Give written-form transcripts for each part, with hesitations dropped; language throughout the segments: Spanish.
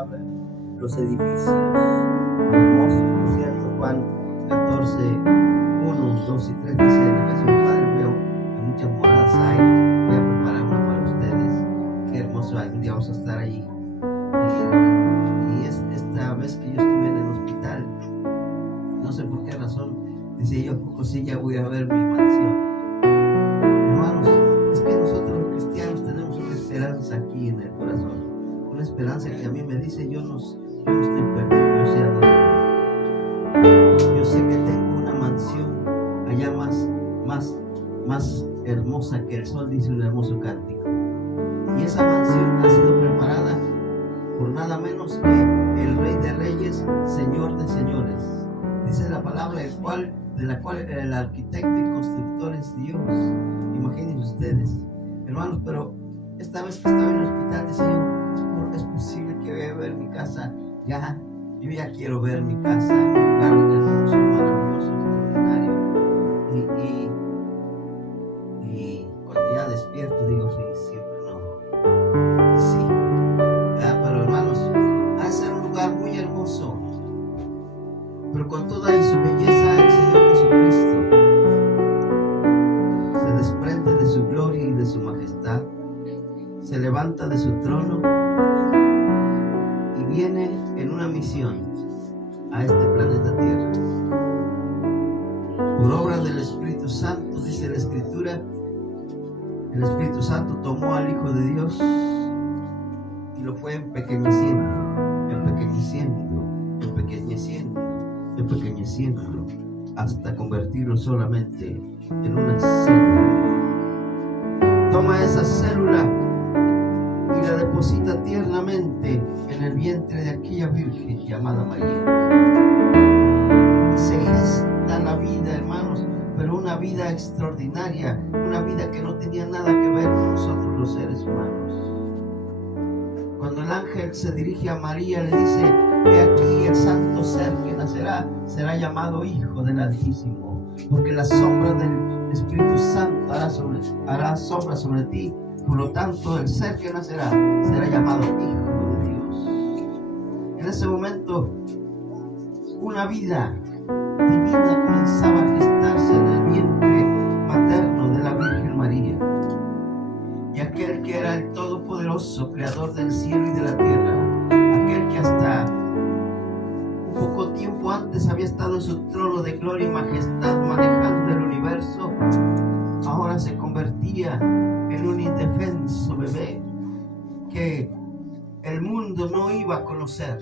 palabra, los edificios hermosos, decía Juan 14, 1, 2 y 3, dice en la casa de mi Padre veo que muchas moradas hay, voy a preparar una para ustedes. Qué hermoso, algún día vamos a estar allí. Y esta vez que yo estuve en el hospital, no sé por qué razón, decía yo, poco sí ya voy a ver mi mansión. Hermanos, es que nosotros los cristianos tenemos una esperanza aquí en el corazón, una esperanza que a mí me dice yo no estoy perdido, yo sé a dónde voy. Yo sé que tengo una mansión allá más hermosa que el sol, dice un hermoso cántico. Y esa mansión ha sido preparada por nada menos que el Rey de Reyes, Señor de Señores. Dice la palabra de la cual el arquitecto y constructor es Dios. Imagínense ustedes, hermanos, pero esta vez que estaba en el hospital decía yo, es posible que vaya a ver mi casa ya. Yo ya quiero ver mi casa, un lugar hermoso, maravilloso, extraordinario. Y cuando ya despierto digo, sí, siempre no. Y sí. Pero hermanos, ha de ser un lugar muy hermoso. Pero con toda y su belleza, el Señor Jesucristo se desprende de su gloria y de su majestad, se levanta de su trono y viene en una misión a este planeta Tierra. Por obra del Espíritu Santo, dice la Escritura, el Espíritu Santo tomó al Hijo de Dios y lo fue empequeñeciendo, hasta convertirlo solamente en una célula. Toma esa célula y la deposita tiernamente en el vientre de aquella virgen llamada María. Y se gesta la vida, hermanos, pero una vida extraordinaria, una vida que no tenía nada que ver con nosotros los seres humanos. Cuando el ángel se dirige a María, le dice: he aquí el santo ser que nacerá, será llamado Hijo del Altísimo, porque la sombra del Espíritu Santo hará sombra sobre ti. Por lo tanto, el ser que nacerá será llamado Hijo de Dios. En ese momento, una vida divina comenzaba a gestarse en el vientre materno de la Virgen María. Y aquel que era el Todopoderoso, Creador del cielo y de la tierra, aquel que hasta un poco tiempo antes había estado en su trono de gloria y majestad manejando el universo, ahora se convertía en un indefenso bebé que el mundo no iba a conocer,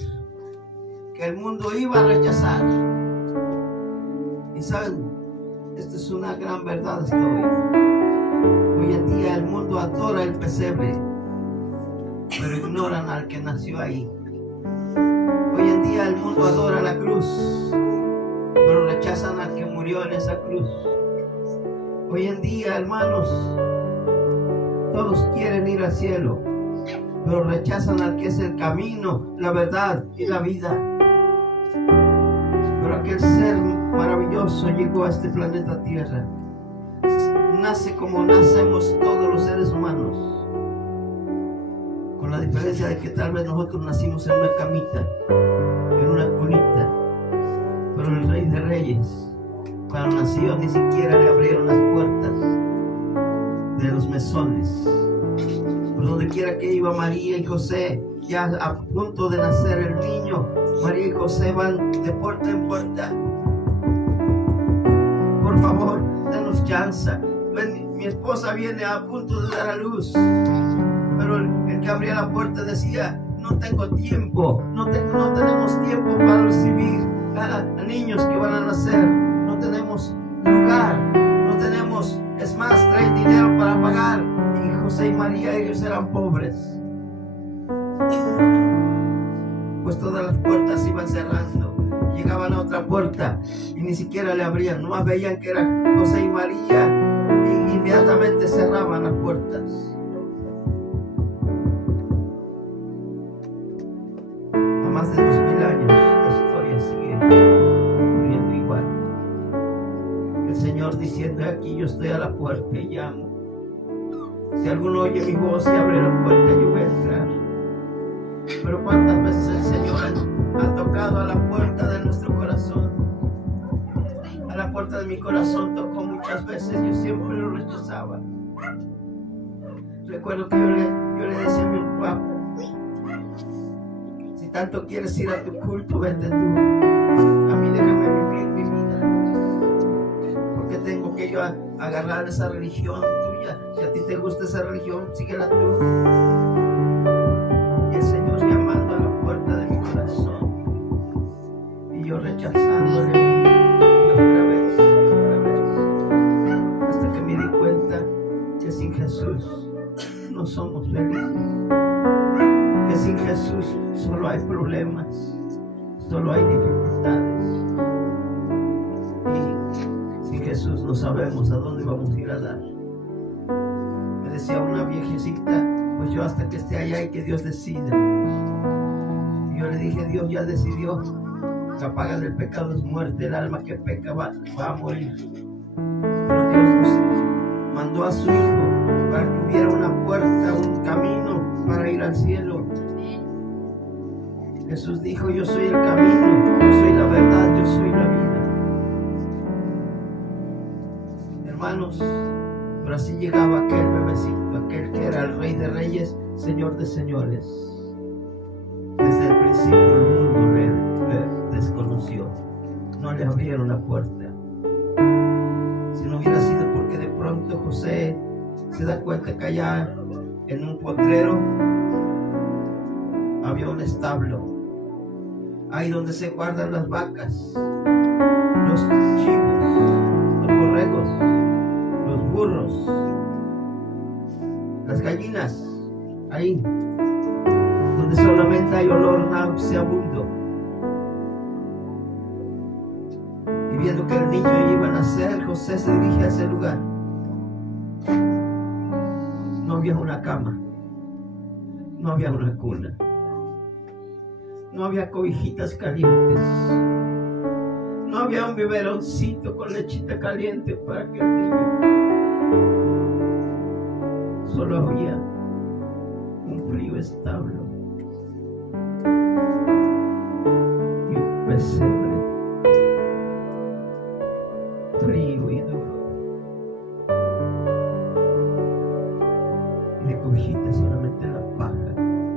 que el mundo iba a rechazar. Y saben, esta es una gran verdad hasta hoy. Hoy en día el mundo adora el pesebre, pero ignoran al que nació ahí. Hoy en día el mundo adora la cruz, pero rechazan al que murió en esa cruz. Hoy en día, hermanos, todos quieren ir al cielo, pero rechazan al que es el camino, la verdad y la vida. Pero aquel ser maravilloso llegó a este planeta Tierra. Nace como nacemos todos los seres humanos, con la diferencia de que tal vez nosotros nacimos en una camita, en una cunita, pero el Rey de Reyes, cuando nació, ni siquiera le abrieron las puertas de los mesones. Por donde quiera que iba María y José, ya a punto de nacer el niño, María y José van de puerta en puerta. Por favor, denos chance. Mi esposa viene a punto de dar a luz, pero el que abría la puerta decía: no tengo tiempo, no tenemos tiempo para recibir a niños que van a nacer, no tenemos lugar, no tenemos, es más, traen dinero para pagar. Y José y María, ellos eran pobres, pues todas las puertas se iban cerrando. Llegaban a otra puerta y ni siquiera le abrían, nomás veían que era José y María y inmediatamente cerraban las puertas. A más de 2000 años la historia sigue ocurriendo igual. El Señor diciendo: aquí yo estoy a la puerta y llamo. Si alguno oye mi voz y abre la puerta, yo voy a entrar. Pero cuántas veces ha tocado a la puerta de nuestro corazón. A la puerta de mi corazón tocó muchas veces, yo siempre lo rechazaba. Recuerdo que yo le decía a mi papá, si tanto quieres ir a tu culto, vete tú. A mí déjame vivir mi vida. Porque tengo que yo agarrar esa religión tuya. Si a ti te gusta esa religión, síguela tú. Y el Señor llamando a la puerta de mi corazón. Y yo rechazándole. Hasta que me di cuenta que sin Jesús no somos felices, que sin Jesús solo hay problemas, solo hay dificultades, y sin Jesús no sabemos a dónde vamos a ir a dar. Me decía una viejecita, pues yo hasta que esté allá y que Dios decida. Y yo le dije, Dios ya decidió. La paga del pecado es muerte, el alma que peca va a morir. Pero Dios nos mandó a su Hijo para que hubiera una puerta, un camino para ir al cielo. Jesús dijo, yo soy el camino, yo soy la verdad, yo soy la vida. Hermanos, pero así llegaba aquel bebecito, aquel que era el Rey de Reyes, Señor de Señores. Desde el principio el mundo le desconoció, no le abrieron la puerta. Si no hubiera sido porque de pronto José se da cuenta que allá en un potrero había un establo, ahí donde se guardan las vacas, los chivos, los borregos, los burros, las gallinas, ahí donde solamente hay olor nauseabundo. Y viendo que el niño iba a nacer, José se dirige a ese lugar. No había una cama, no había una cuna, no había cobijitas calientes, no había un biberoncito con lechita caliente para que el niño. Solo había un frío establo y un pesebre frío y duro, y de cobijita solamente la paja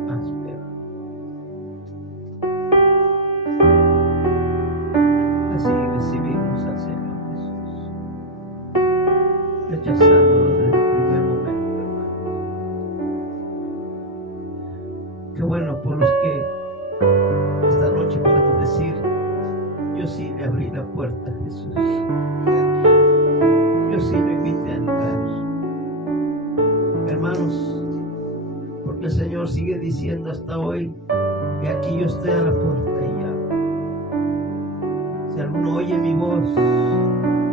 áspera. Así recibimos al Señor Jesús, rechazándolo desde el primer momento, hermanos. Qué bueno por los que esta noche podemos decir, yo sí le abrí la puerta a Jesús. Yo sí lo invité a entrar. Hermanos, porque el Señor sigue diciendo hasta hoy que aquí yo estoy a la puerta y llamo. Si alguno oye mi voz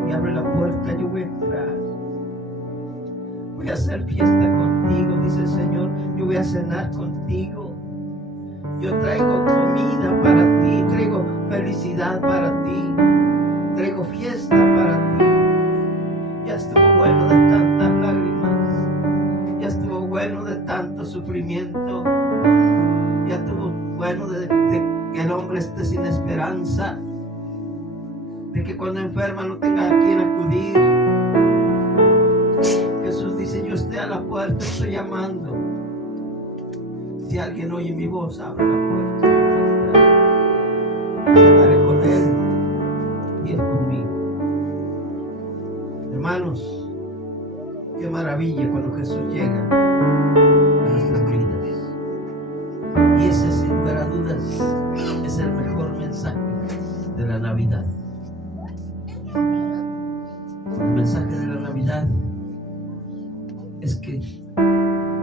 y abre la puerta, yo voy a entrar. Voy a hacer fiesta contigo, dice el Señor. Yo voy a cenar contigo. Yo traigo comida para ti, traigo felicidad para ti, traigo fiesta para ti. Ya estuvo bueno de tantas lágrimas, ya estuvo bueno de tanto sufrimiento, ya estuvo bueno de que el hombre esté sin esperanza, de que cuando enferma no tenga a quien acudir. Jesús dice, yo estoy a la puerta, estoy llamando. Si alguien oye mi voz, abre la puerta. Estaré con él y él conmigo. Hermanos, qué maravilla cuando Jesús llega a nuestras vidas. Y ese, sin lugar a dudas, es el mejor mensaje de la Navidad. El mensaje de la Navidad es que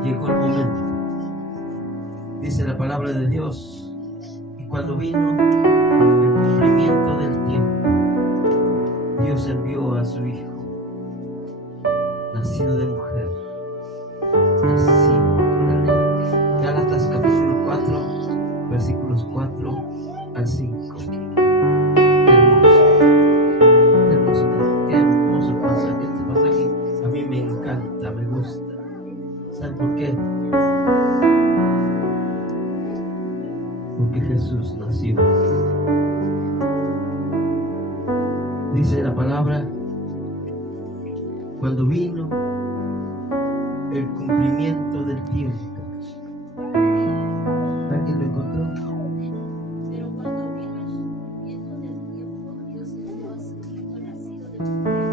llegó el momento. Dice la palabra de Dios, y cuando vino el cumplimiento del tiempo, Dios envió a su Hijo, nacido de mujer, nacido por la ley. Gálatas capítulo 4, versículos 4 al 5. Qué hermoso pasaje. Este pasaje a mí me encanta, me gusta. ¿Saben por qué? porque Jesús nació. Dice la palabra, cuando vino el cumplimiento del tiempo. ¿Alguien lo encontró? Pero cuando vino el cumplimiento del tiempo, Dios envió a su Hijo nacido de mujer.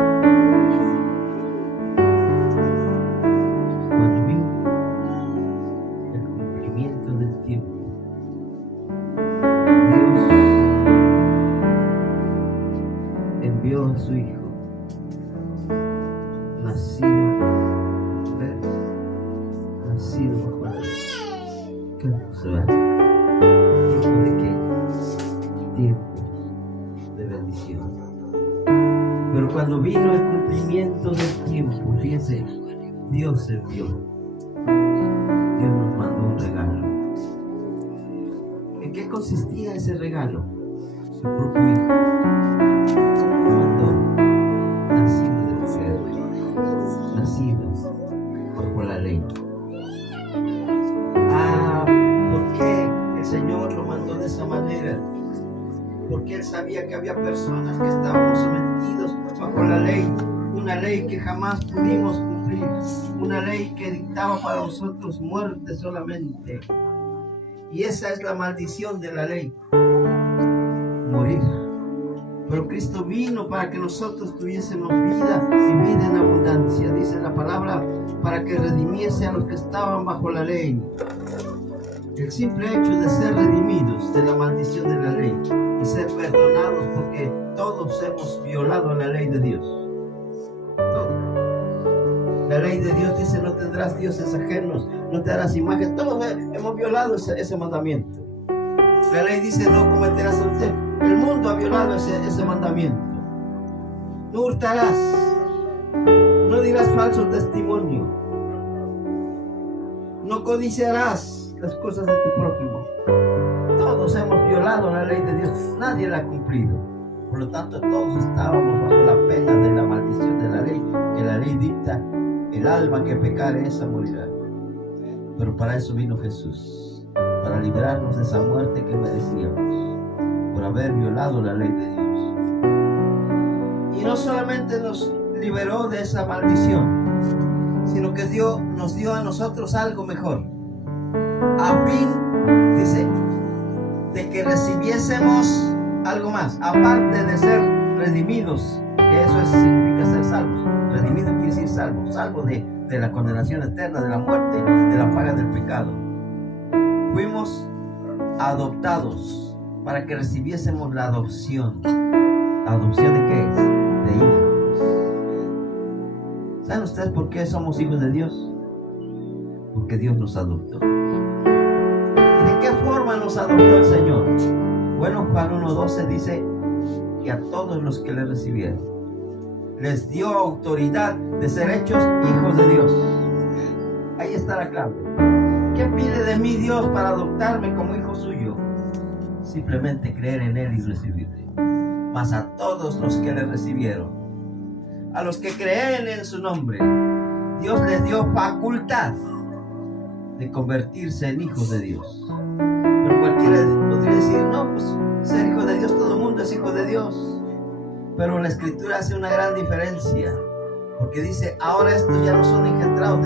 Cuando vino el cumplimiento del tiempo, Dios envió a su Hijo nacido mujer, nacido bajo la ley. ¿Qué hermoso, ¿verdad? ¿Tiempo de qué? Tiempo de bendición. Pero cuando vino el cumplimiento del tiempo, fíjense, Dios envió. Dios nos mandó un regalo. ¿En qué consistía ese regalo? Su propio Hijo. Lo mandó, nacido de mujer, nacido bajo la ley. ¿Por qué el Señor lo mandó de esa manera? Porque Él sabía que había personas que estábamos sometidos bajo la ley, una ley que jamás pudimos cumplir, una ley que dictaba para nosotros muerte solamente. Y esa es la maldición de la ley, morir. Pero Cristo vino para que nosotros tuviésemos vida y vida en abundancia. Dice la palabra, para que redimiese a los que estaban bajo la ley. El simple hecho de ser redimidos de la maldición de la ley y ser perdonados, porque todos hemos violado la ley de Dios. Todos. La ley de Dios dice, no tendrás dioses ajenos, no te harás imagen. Todos hemos violado ese mandamiento. La ley dice, no cometerás adulterio. El mundo ha violado ese mandamiento. No hurtarás, no dirás falso testimonio, no codiciarás las cosas de tu prójimo. Todos hemos violado la ley de Dios, nadie la ha cumplido. Por lo tanto, todos estábamos bajo la pena de la maldición de la ley, que la ley dicta, el alma que pecare esa morirá. Pero para eso vino Jesús, para librarnos de esa muerte que merecíamos, por haber violado la ley de Dios. Y no solamente nos liberó de esa maldición, sino que Dios nos dio a nosotros algo mejor, a fin, dice, de que recibiésemos algo más, aparte de ser redimidos, que eso significa ser salvos. Redimido quiere decir salvo, salvo de la condenación eterna, de la muerte, de la paga del pecado. Fuimos adoptados para que recibiésemos la adopción. ¿La adopción de qué es? De hijos. ¿Saben ustedes por qué somos hijos de Dios? Porque Dios nos adoptó. ¿Y de qué forma nos adoptó el Señor? Bueno, Juan 1:12 dice que a todos los que le recibieron les dio autoridad de ser hechos hijos de Dios. Ahí está la clave. ¿Qué pide de mí Dios para adoptarme como hijo suyo? Simplemente creer en Él y recibirle. Mas a todos los que le recibieron, a los que creen en su nombre, Dios les dio facultad de convertirse en hijos de Dios. Pero cualquiera podría decir, no, pues ser hijo de Dios, todo el mundo es hijo de Dios. Pero la Escritura hace una gran diferencia, porque dice, ahora estos ya no son engendrados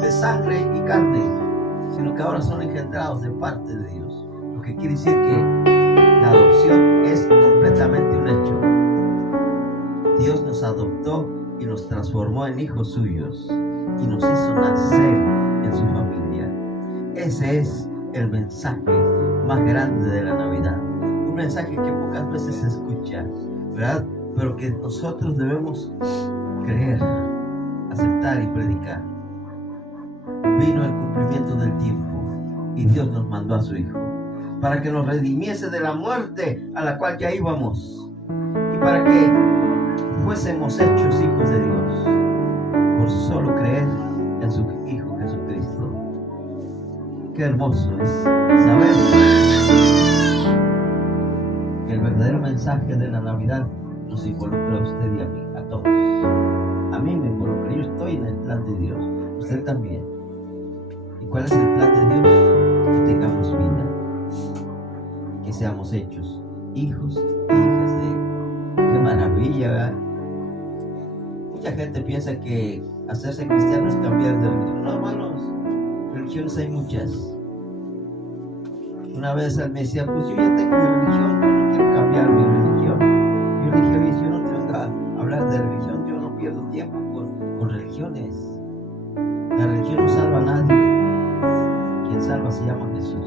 de sangre y carne, sino que ahora son engendrados de parte de Dios. Lo que quiere decir que la adopción es completamente un hecho. Dios nos adoptó y nos transformó en hijos suyos y nos hizo nacer en su familia. Ese es el mensaje más grande de la Navidad. Un mensaje que pocas veces se escucha, ¿verdad? Pero que nosotros debemos creer, aceptar y predicar. Vino el cumplimiento del tiempo y Dios nos mandó a su Hijo para que nos redimiese de la muerte a la cual ya íbamos y para que fuésemos hechos hijos de Dios por solo creer en su Hijo Jesucristo. Qué hermoso es saber que el verdadero mensaje de la Navidad nos involucra a usted y a mí, a todos. A mí me involucra, yo estoy en el plan de Dios, usted también. ¿Y cuál es el plan de Dios? Que tengamos vida. que seamos hechos hijos e hijas de Él. ¡Qué maravilla, ¿verdad? Mucha gente piensa que hacerse cristiano es cambiar de religión. No, hermanos, religiones hay muchas. Una vez él me decía, pues yo ya tengo mi religión, yo no quiero cambiar mi religión. Yo le dije, oye, yo no te vengo a hablar de religión, yo no pierdo tiempo con religiones. La religión no salva a nadie. Quien salva se llama Jesús.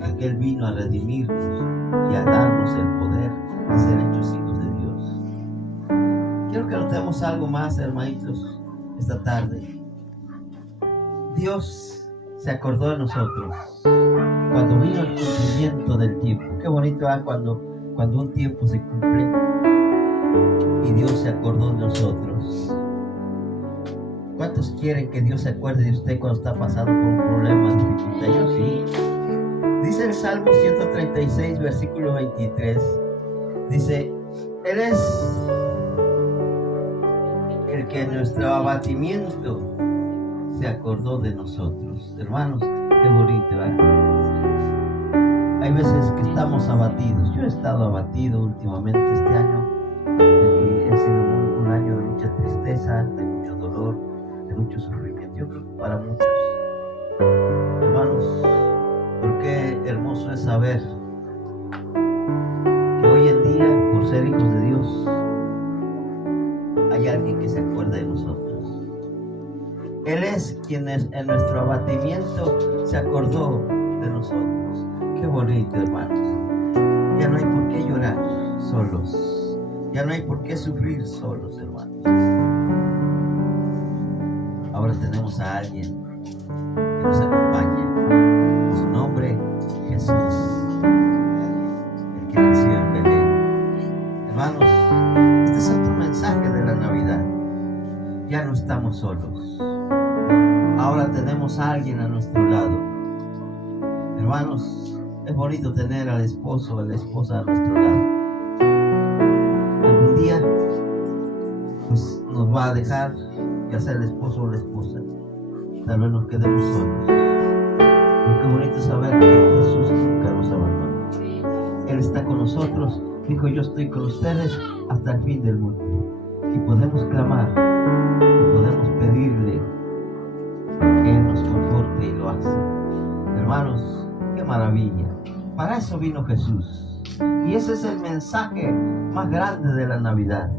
Porque Él vino a redimirnos y a darnos el poder de ser hechos hijos de Dios. Quiero que notemos algo más, hermanitos, esta tarde. Dios se acordó de nosotros cuando vino el cumplimiento del tiempo. Qué bonito es cuando un tiempo se cumple y Dios se acordó de nosotros. ¿Cuántos quieren que Dios se acuerde de usted cuando está pasando por un problema, dificultad? Yo sí. Dice el Salmo 136, versículo 23. Dice, Él es el que en nuestro abatimiento se acordó de nosotros. Hermanos, qué bonito, ¿verdad? Hay veces que estamos abatidos. Yo he estado abatido últimamente este año. Y ha sido un año de mucha tristeza, de mucho dolor, de mucho sufrimiento. Yo creo que para muchos. Hermanos, pero qué hermoso es saber que hoy en día, por ser hijos de Dios, hay alguien que se acuerda de nosotros. Él es quien en nuestro abatimiento se acordó de nosotros. Qué bonito, hermanos. Ya no hay por qué llorar solos. Ya no hay por qué sufrir solos, hermanos. Ahora tenemos a alguien que nos acompaña. Su nombre, Jesús, el que nació en Belén. Hermanos, este es otro mensaje de la Navidad. Ya no estamos solos. Ahora tenemos a alguien a nuestro lado. Hermanos, es bonito tener al esposo o a la esposa a nuestro lado. Algún día, pues nos va a dejar, ya sea el esposo o la esposa. Tal vez nos quedemos solos. Pero qué bonito saber que Jesús nunca nos abandona. Él está con nosotros. Dijo, yo estoy con ustedes hasta el fin del mundo. Y podemos clamar, y podemos pedirle que Él nos conforte y lo hace. Hermanos, qué maravilla. Para eso vino Jesús. Y ese es el mensaje más grande de la Navidad.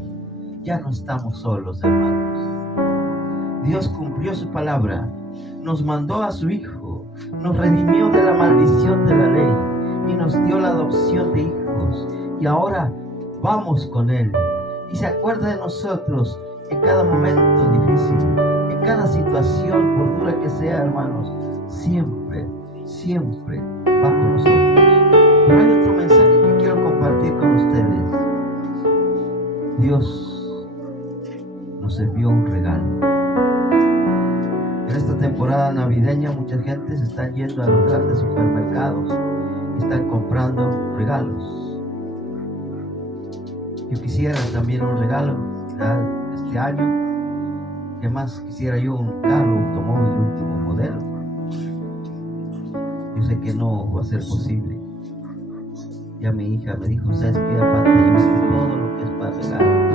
Ya no estamos solos, hermanos. Dios cumplió su palabra. Nos mandó a su Hijo. Nos redimió de la maldición de la ley. Y nos dio la adopción de hijos. Y ahora vamos con Él. Y se acuerda de nosotros en cada momento difícil. En cada situación, por dura que sea, hermanos. Siempre, siempre va con nosotros. Pero hay otro mensaje que quiero compartir con ustedes. Dios nos envió un regalo. En esta temporada navideña mucha gente se está yendo a los grandes supermercados y están comprando regalos. Yo quisiera también un regalo este año. ¿Qué más quisiera yo? Un carro, un automóvil último modelo. Yo sé que no va a ser posible. Ya mi hija me dijo, ¿sabes qué? Aparte, llévate todo lo que es para regalos.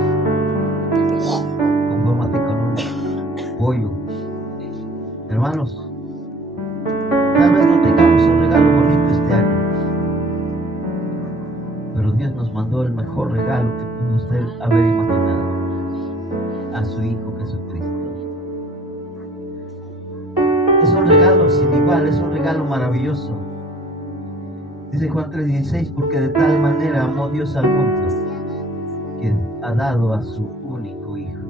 Confórmate con un pollo. Hermanos, tal vez no tengamos un regalo bonito este año, pero Dios nos mandó el mejor regalo que pudo usted haber imaginado, a su Hijo Jesucristo. Es un regalo sin igual, es un regalo maravilloso. Dice Juan 3:16, porque de tal manera amó Dios al mundo que ha dado a su único Hijo,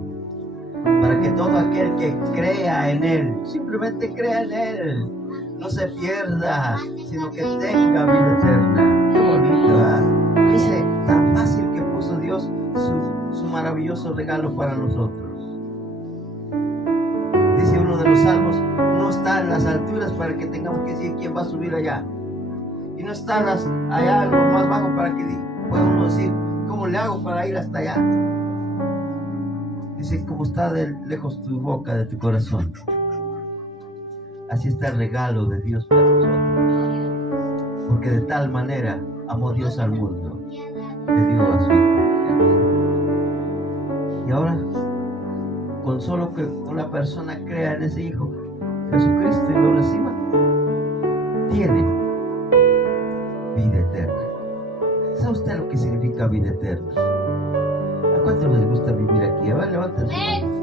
para que todo aquel que crea en Él, simplemente crea en Él, no se pierda, sino que tenga vida eterna. Qué bonito, ¿eh? Dice, tan fácil que puso Dios su maravilloso regalo para nosotros. Dice uno de los salmos, no está en las alturas para que tengamos que decir quién va a subir allá. Y no está allá en lo más bajo para que pueda uno decir, ¿cómo le hago para ir hasta allá? Dice, como está de lejos tu boca de tu corazón, así está el regalo de Dios para nosotros. Porque de tal manera amó Dios al mundo, que dio a su Hijo. Y ahora, con solo que una persona crea en ese Hijo Jesucristo y lo reciba, tiene vida eterna. ¿Sabe usted lo que significa vida eterna? ¿A cuántos les gusta vivir aquí? A ver, levanten su mano.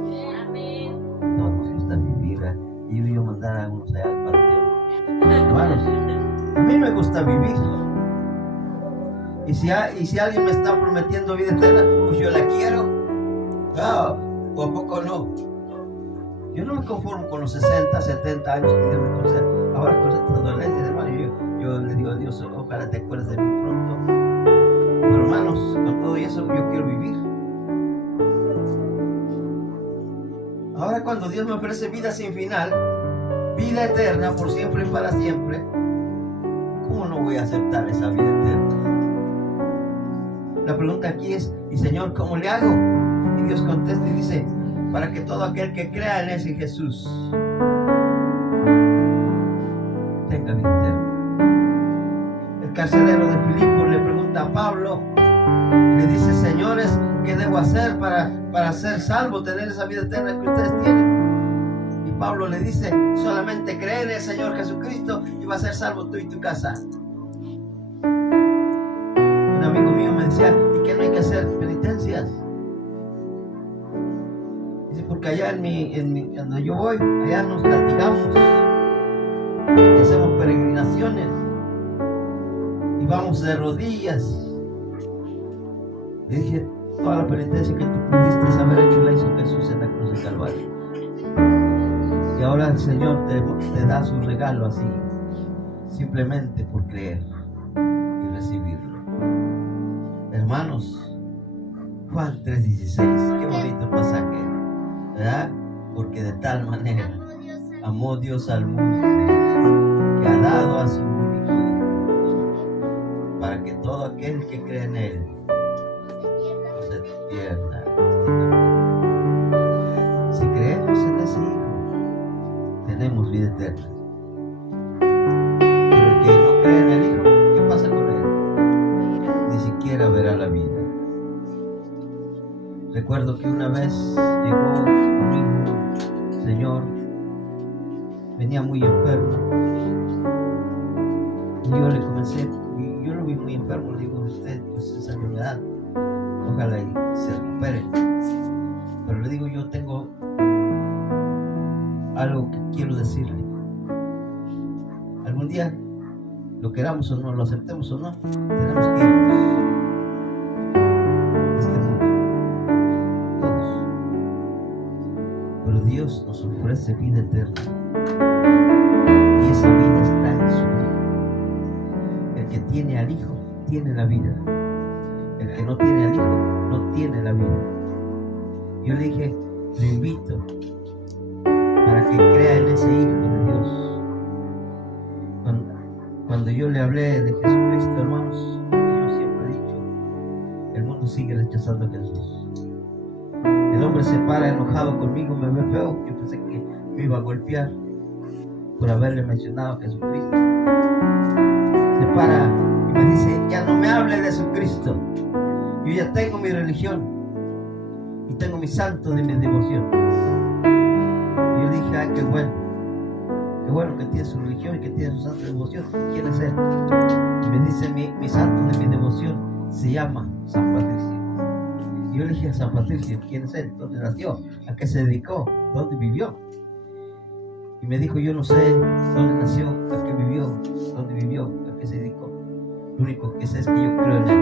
Todos nos gusta vivir, ¿eh? Y yo mandar a unos allá al panteón. Hermanos, a mí me gusta vivir. Y si alguien me está prometiendo vida eterna, pues yo la quiero. Ah, ¿o a poco no? Yo no me conformo con los 60, 70 años que Dios me concede. Ahora con estas dolencias, hermano, yo le digo a Dios, ojalá te acuerdes de mí pronto. Pero hermanos, con todo eso yo quiero vivir. Ahora cuando Dios me ofrece vida sin final, vida eterna por siempre y para siempre, ¿cómo no voy a aceptar esa vida eterna? La pregunta aquí es, ¿y Señor, cómo le hago? Y Dios contesta y dice, para que todo aquel que crea en ese Jesús tenga vida eterna. El carcelero de Filipo le pregunta a Pablo y le dice, señores, ¿qué debo hacer para ser salvo, tener esa vida eterna que ustedes tienen? Y Pablo le dice, solamente cree en el Señor Jesucristo y vas a ser salvo tú y tu casa. Un amigo mío me decía, ¿y qué no hay que hacer penitencias? Dice, porque allá donde yo voy, allá nos latigamos y hacemos peregrinaciones y vamos de rodillas. Le dije, toda la penitencia que tú pudiste haber hecho la hizo Jesús en la cruz de Calvario. Y ahora el Señor te da su regalo así, simplemente por creer y recibirlo. Hermanos, Juan 3:16, qué bonito el pasaje, ¿verdad? Porque de tal manera amó Dios al mundo, que ha dado a su único Hijo, para que todo aquel que cree en Él no se pierda. Si creemos en ese Hijo, tenemos vida eterna. Pero el que no cree en el Hijo, ¿qué pasa con él? Ni siquiera verá la vida. Recuerdo que una vez llegó un hijo, señor, venía muy enfermo, y yo le comencé, y yo lo vi muy enfermo, le digo, usted, pues esa enfermedad, ojalá y se recupere. Pero le digo, yo tengo algo que quiero decirle. Algún día, lo queramos o no, lo aceptemos o no, tenemos que irnos de este mundo, todos. Pero Dios nos ofrece vida eterna, y esa vida está en su Hijo. El que tiene al Hijo tiene la vida. El que no tiene al Hijo no tiene la vida. Yo le dije, le invito para que crea en ese Hijo de Dios. Cuando yo le hablé de Jesucristo, hermanos, yo siempre he dicho, el mundo sigue rechazando a Jesús. El hombre se para enojado conmigo, me ve feo, yo pensé que me iba a golpear por haberle mencionado a Jesucristo. Se para y me dice, ya no me hable de Jesucristo, yo ya tengo mi religión y tengo mi santo de mi devoción. Y yo dije, ay, qué bueno que tiene su religión y que tiene su santo de devoción. ¿Quién es él? Y me dice, mi santo de mi devoción se llama San Patricio. Y yo le dije a San Patricio, ¿quién es él? ¿Dónde nació? ¿A qué se dedicó? ¿Dónde vivió? Y me dijo, yo no sé dónde nació, a qué vivió, dónde vivió, a qué se dedicó. Lo único que sé es que yo creo en él.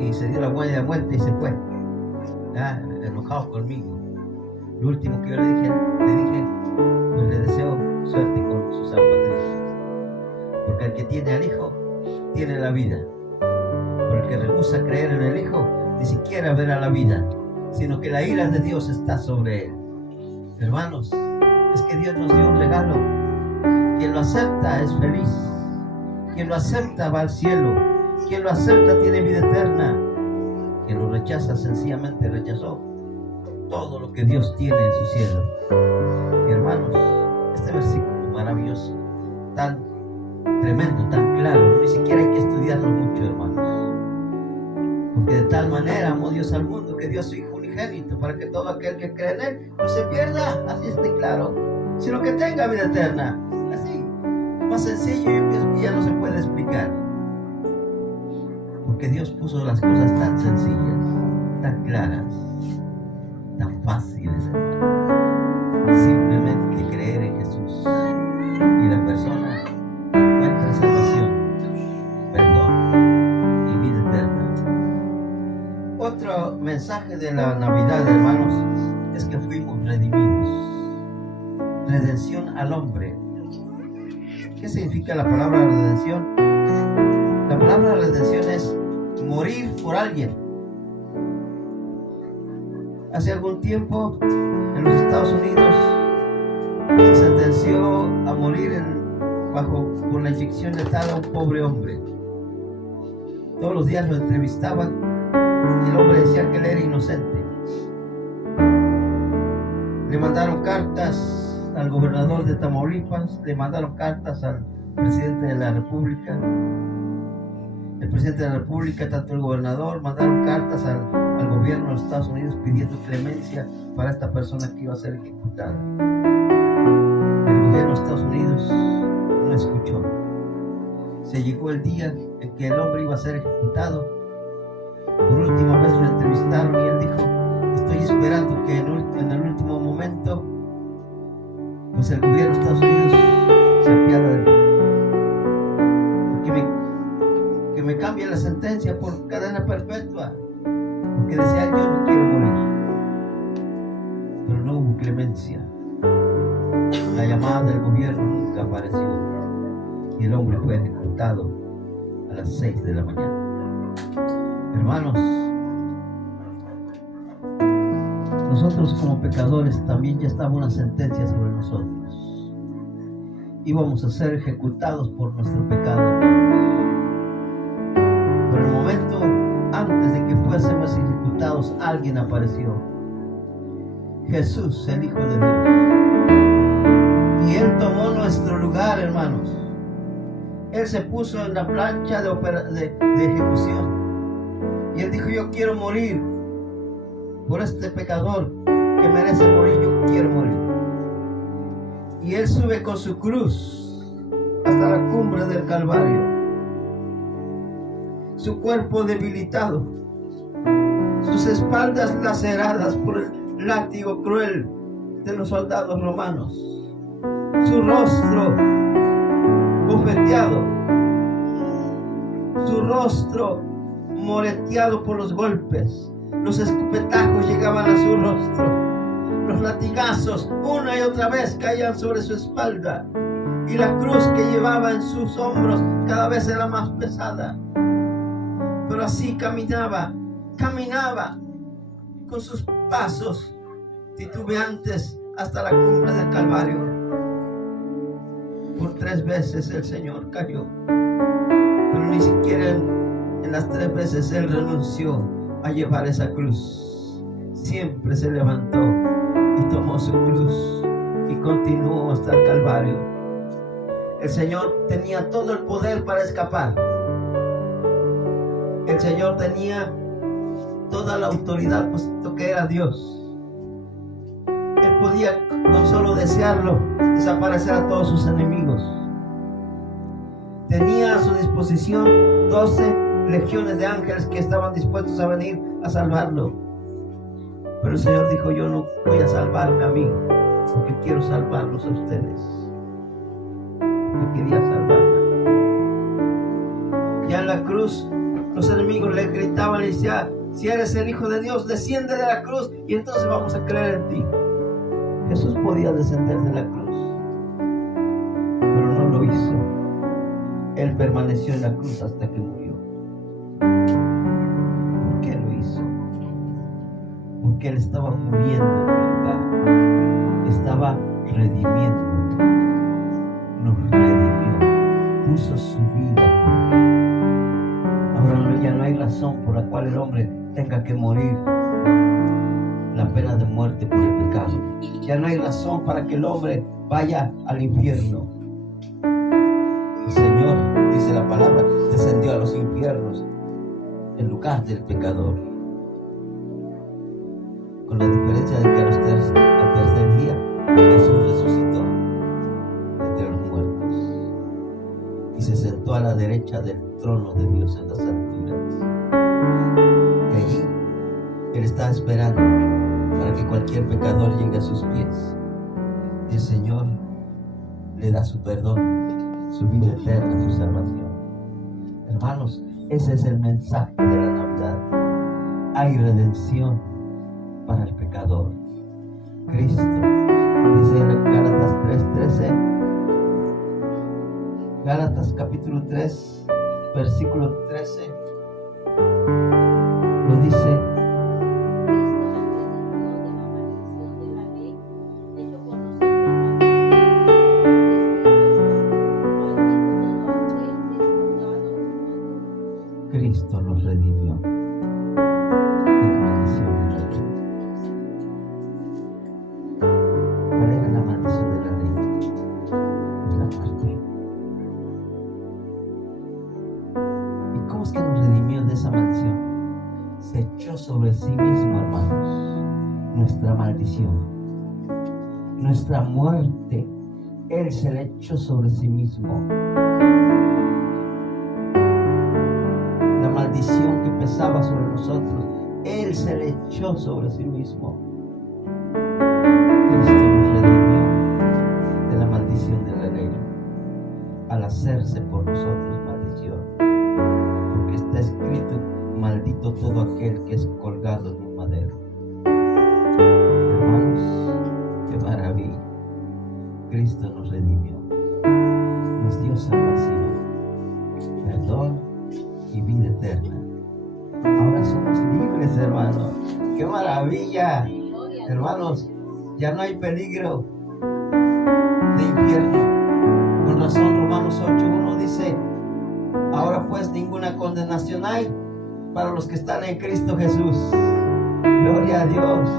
Y se dio la vuelta y se fue, enojado conmigo. Lo último que yo le dije, pues le deseo suerte con su San Patricio. Porque el que tiene al Hijo, tiene la vida. Pero el que rehúsa creer en el Hijo, ni siquiera verá la vida, sino que la ira de Dios está sobre él. Hermanos, es que Dios nos dio un regalo. Quien lo acepta es feliz. Quien lo acepta va al cielo. Quien lo acepta tiene vida eterna. Quien lo rechaza sencillamente rechazó todo lo que Dios tiene en su cielo. Y hermanos, este versículo maravilloso, tan Tremendo, tan claro. Ni siquiera hay que estudiarlo mucho, hermanos. Porque de tal manera amó Dios al mundo que dio a su Hijo unigénito para que todo aquel que cree en Él no se pierda, así está claro, sino que tenga vida eterna. Así, más sencillo y ya no se puede explicar. Porque Dios puso las cosas tan sencillas, tan claras, tan fáciles, hermano. Simplemente creer en Jesús y la persona encuentra salvación, perdón y vida eterna. Otro mensaje de la Navidad, hermanos, es que fuimos redimidos. Redención al hombre. ¿Qué significa la palabra redención? La palabra redención es morir por alguien. Hace algún tiempo en los Estados Unidos se sentenció a morir por la inyección letal a un pobre hombre. Todos los días lo entrevistaban y el hombre decía que él era inocente. Le mandaron cartas al gobernador de Tamaulipas, le mandaron cartas al presidente de la República. El presidente de la República, tanto el gobernador, mandaron cartas al gobierno de los Estados Unidos pidiendo clemencia para esta persona que iba a ser ejecutada. El gobierno de los Estados Unidos no escuchó. Se llegó el día en que el hombre iba a ser ejecutado. Por última vez lo entrevistaron y él dijo: estoy esperando que en el último momento pues el gobierno de Estados Unidos se apiade de mí, que me cambie la sentencia por cadena perpetua, porque decía: yo no quiero morir. Pero no hubo clemencia. La llamada del gobierno nunca apareció y el hombre fue ejecutado a las 6 de la mañana. Hermanos, nosotros como pecadores también ya estaba una sentencia sobre nosotros. Íbamos a ser ejecutados por nuestro pecado. Pero en el momento antes de que fuésemos ejecutados, alguien apareció. Jesús, el Hijo de Dios. Y Él tomó nuestro lugar, hermanos. Él se puso en la plancha de ejecución. Y Él dijo: yo quiero morir por este pecador que merece morir, yo quiero morir. Y Él sube con su cruz hasta la cumbre del Calvario. Su cuerpo debilitado, sus espaldas laceradas por el látigo cruel de los soldados romanos, su rostro bofeteado, su rostro moreteado por los golpes. Los escupetajos llegaban a su rostro. Los latigazos una y otra vez caían sobre su espalda. Y la cruz que llevaba en sus hombros cada vez era más pesada. Pero así caminaba con sus pasos titubeantes hasta la cumbre del Calvario. Por 3 veces el Señor cayó. Pero ni siquiera en las 3 veces Él renunció a llevar esa cruz. Siempre se levantó y tomó su cruz y continuó hasta el Calvario. El Señor tenía todo el poder para escapar. El Señor tenía toda la autoridad, puesto que era Dios. Él podía, con solo desearlo, desaparecer a todos sus enemigos. Tenía a su disposición 12 legiones de ángeles que estaban dispuestos a venir a salvarlo. Pero el Señor dijo: yo no voy a salvarme a mí, porque quiero salvarlos a ustedes. Yo quería salvarme. Ya en la cruz los enemigos le gritaban y decían: si eres el Hijo de Dios, desciende de la cruz y entonces vamos a creer en ti. Jesús podía descender de la cruz, pero no lo hizo. Él permaneció en la cruz hasta que murió. ¿Por qué lo hizo? Porque Él estaba muriendo en mi lugar. Estaba redimiendo. Nos redimió. Puso su vida por mí. Ahora ya no hay razón por la cual el hombre tenga que morir la pena de muerte por el pecado. Ya no hay razón para que el hombre vaya al infierno. El Señor lugar del pecador. Con la diferencia de que al tercer día Jesús resucitó entre los muertos y se sentó a la derecha del trono de Dios en las alturas. Y allí Él está esperando para que cualquier pecador llegue a sus pies. Y el Señor le da su perdón, su vida eterna, su salvación. Hermanos, ese es el mensaje de la Navidad. Hay redención para el pecador. Cristo, dice en Gálatas 3:13, Gálatas capítulo 3, versículo 13, lo dice: Cristo nos redimió de la maldición de la ley. ¿Cuál era la maldición de la ley? La muerte. ¿Y cómo es que nos redimió de esa maldición? Se echó sobre sí mismo, hermanos, nuestra maldición, nuestra muerte. Él se la echó sobre sí mismo. La maldición que pesaba sobre nosotros, Él se la echó sobre sí mismo. Cristo nos redimió de la maldición de la ley al hacerse por nosotros maldición, porque está escrito: maldito todo aquel que es colgado en un madero. Hermanos, qué maravilla. Cristo nos redimió, nos dio salvación, perdón y vida eterna. Ahora somos libres, hermanos. ¡Qué maravilla! Hermanos, ya no hay peligro de infierno. Con razón, Romanos 8:1 dice: ahora pues ninguna condenación hay para los que están en Cristo Jesús. Gloria a Dios.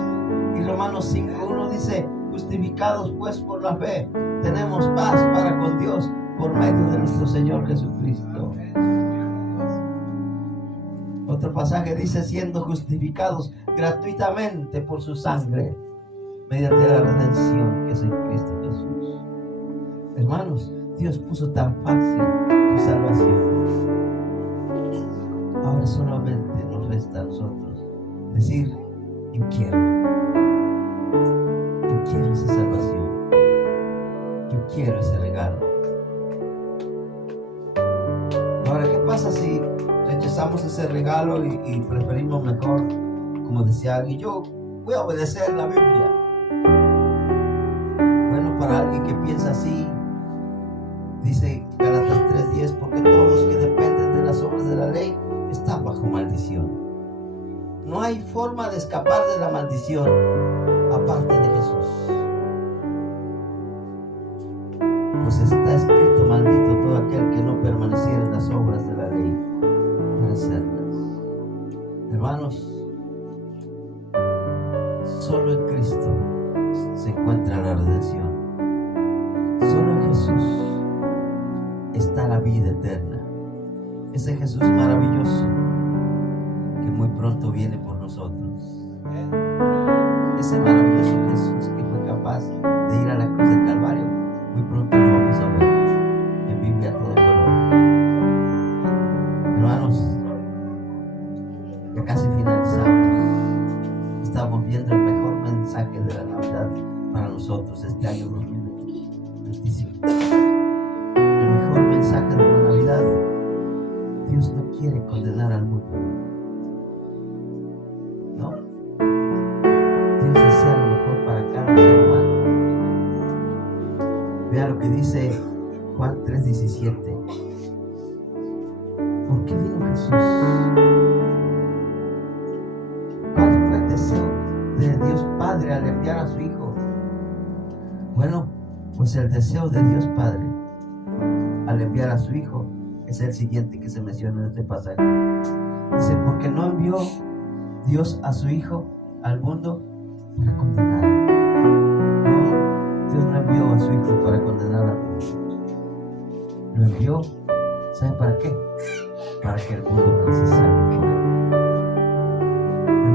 Y Romanos 5:1 dice: justificados pues por la fe, tenemos paz para con Dios por medio de nuestro Señor Jesucristo. Otro pasaje dice: siendo justificados gratuitamente por su sangre, mediante la redención que es en Cristo Jesús. Hermanos, Dios puso tan fácil su salvación. Ahora solamente nos resta a nosotros decir: yo quiero esa salvación, yo quiero ese regalo. Ahora, ¿qué pasa si rechazamos ese regalo y preferimos mejor, como decía alguien, yo voy a obedecer la Biblia? Bueno, para alguien que piensa así, dice Gálatas 3:10: porque todos los que dependen de las obras de la ley están bajo maldición. No hay forma de escapar de la maldición aparte de Jesús. Pues está escrito: maldito todo aquel que no permaneciera en las obras de la ley para hacerlas. Hermanos, solo en Cristo se encuentra la redención. Solo en Jesús está la vida eterna. Ese Jesús maravilloso que muy pronto viene por nosotros. Ese maravilloso Jesús que fue capaz de ir a la cruz del Calvario, muy pronto lo vamos a ver en Biblia a todo color. Hermanos, ya casi finalizamos. Estamos viendo el mejor mensaje de la Navidad para nosotros este año 2025. El mejor mensaje de la Navidad: Dios no quiere condenar al mundo. No. Dios desea lo mejor para cada ser humano. Vea lo que dice Juan 3:17. ¿Por qué vino Jesús? ¿Cuál fue el deseo de Dios Padre al enviar a su Hijo? Bueno, pues el deseo de Dios Padre al enviar a su Hijo es el siguiente que se menciona en este pasaje. Dice: porque no envió Dios a su Hijo al mundo para condenar. No, Dios no envió a su Hijo para condenar al mundo. Lo envió, ¿saben para qué? Para que el mundo fuese salvo por él.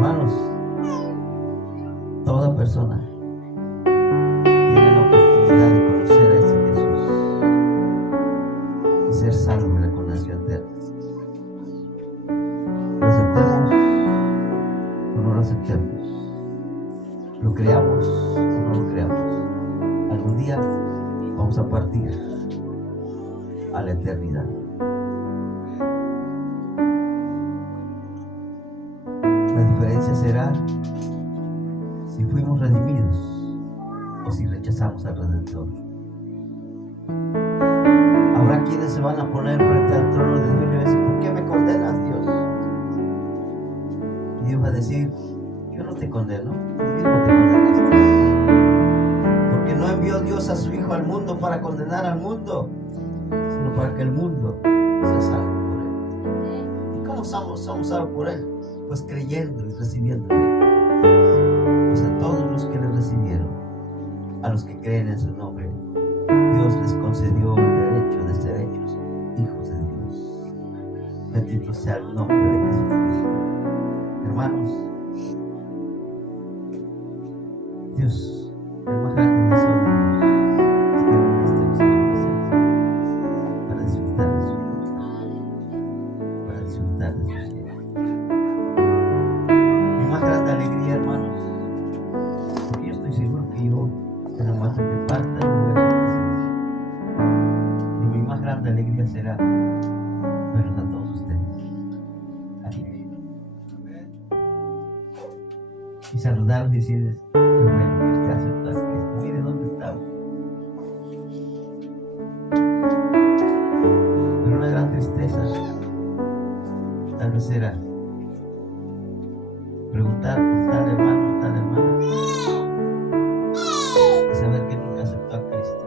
Hermanos, toda persona tiene la oportunidad de conocer a ese Jesús y ser salvo en la condenación eterna. ¿Lo aceptemos o no lo aceptemos? ¿Lo creamos o no lo creamos? Algún día vamos a partir a la eternidad. La diferencia será si fuimos redimidos o si rechazamos al Redentor. Habrá quienes se van a poner frente al trono de Dios y van a decir: ¿por qué me condenas, Dios? Y Dios va a decir: yo no te condeno, tú mismo te condenaste. Porque no envió Dios a su Hijo al mundo para condenar al mundo, sino para que el mundo sea salvo por Él. ¿Y cómo somos salvos por Él? Pues creyendo y recibiéndole. Pues a todos los que le recibieron, a los que creen en su nombre, Dios les concedió el derecho de ser hechos hijos de Dios. Bendito sea el nombre de Jesucristo. Hermanos, Dios, el más grande deseo de Dios es que estemos en su presencia para disfrutar de su gloria, para disfrutar de su cielo. Mi más grande alegría, hermanos, porque yo estoy seguro que yo, en el momento que parta, yo voy a su presencia. Y mi más grande alegría será verlos a todos ustedes aquí. Y saludarlos y decirles: qué bueno que usted aceptó a Cristo. Mire dónde estamos. Pero una gran tristeza tal vez será preguntar por tal hermano o tal hermana y saber que nunca aceptó a Cristo.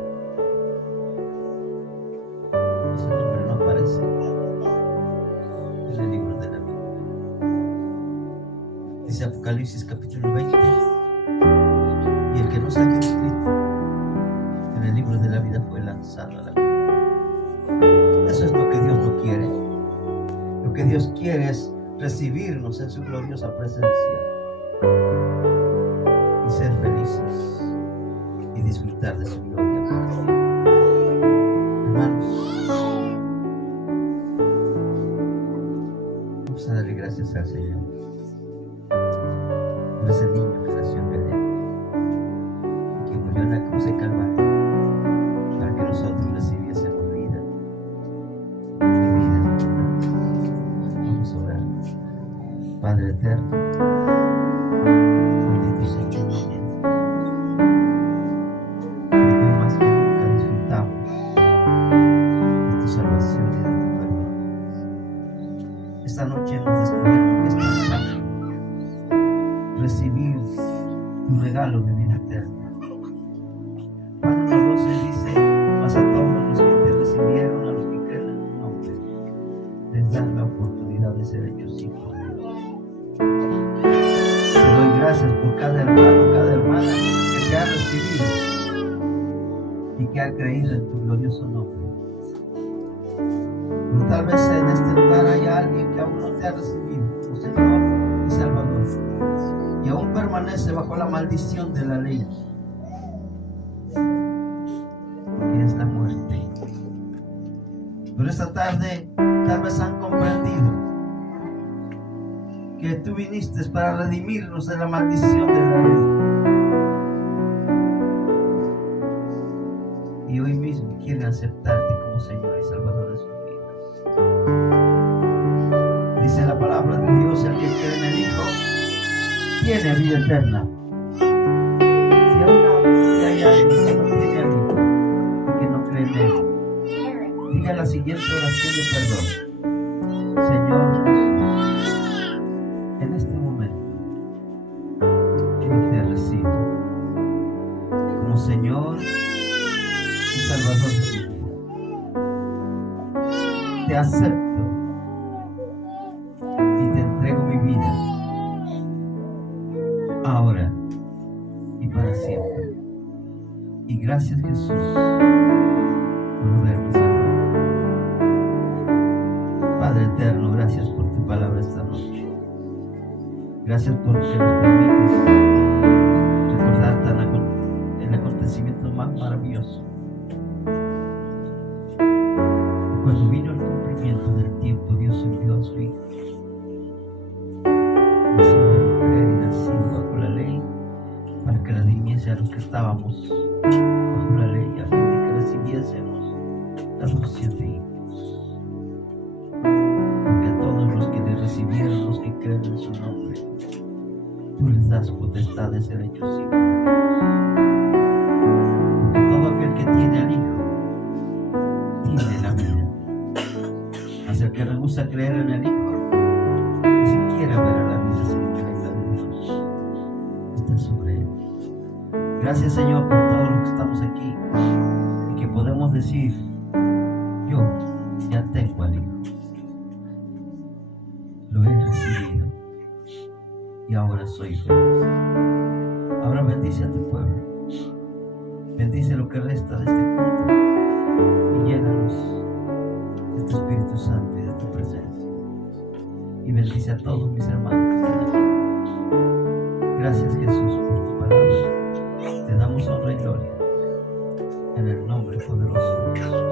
Y su nombre no aparece en el libro de la vida. Dice Apocalipsis capítulo 20: y el que no salió escrito en el libro de la vida fue lanzado a la cruz. Eso es lo que Dios no quiere. Lo que Dios quiere es recibirnos en su gloriosa presencia y ser felices y disfrutar de su gloria para siempre. Hermanos, vamos a darle gracias al Señor por ese niño que nació en Belén y que murió en la cruz de Calvario para que nosotros recibiésemos vida y vida eterna. Vamos a orar. Padre eterno, bendito sea tu nombre, porque hoy más que nunca disfrutamos de tu salvación y de tu perdón. Esta noche hemos descubierto que es tan fácil recibir tu regalo de vida eterna. Juan 1:12 dice: mas a todos los que te recibieron, a los que creen en tu nombre, les dan la oportunidad de ser hechos hijos de Dios. Te doy gracias por cada hermano, cada hermana que te ha recibido y que ha creído en tu glorioso nombre. Pero tal vez en este lugar hay alguien que aún no te ha recibido como Señor y Salvador y aún permanece bajo la maldición de la ley, que es la muerte. Pero esta tarde tal vez han comprendido que tú viniste para redimirnos de la maldición de la ley. Y hoy mismo quieren aceptarte como Señor y Salvador de sus vidas. Dice la palabra de Dios: el que cree en el Hijo tiene vida eterna. Si aún hay alguien que no tiene al Hijo y que no cree en Él, diga la siguiente oración de perdón: Señor Jesús, en este momento yo te recibo como Señor y Salvador de mi vida. Te acepto y te entrego mi vida, ahora y para siempre. Y gracias, Jesús, por haberme salvado. Padre eterno, gracias por tu palabra esta noche. Gracias porque nos permites recordar el acontecimiento más maravilloso. Cuando vino el cumplimiento del tiempo, Dios envió a su Hijo, nacido de mujer y nacido bajo la ley, para que redimiese a los que estábamos bajo la ley, a fin de que recibiésemos la adopción de hijos. Porque a todos los que le recibieron, los que creen en su nombre, tú les das potestad de ser hechos hijos de Dios. Porque todo aquel que tiene al Hijo tiene la vida. Mas el que rehúsa creer en el Hijo ni siquiera verá la vida, sino que la ira de Dios está sobre él. Gracias, Señor, por todos los que estamos aquí y que podemos decir: yo ya tengo al Hijo, lo he recibido y ahora soy feliz. Ahora bendice a tu pueblo, bendice lo que resta de este culto y llénanos de tu Espíritu Santo y de tu presencia, y bendice a todos mis hermanos que están aquí. Gracias, Jesús, por tu palabra. Te damos honra y gloria en el nombre poderoso de Jesús.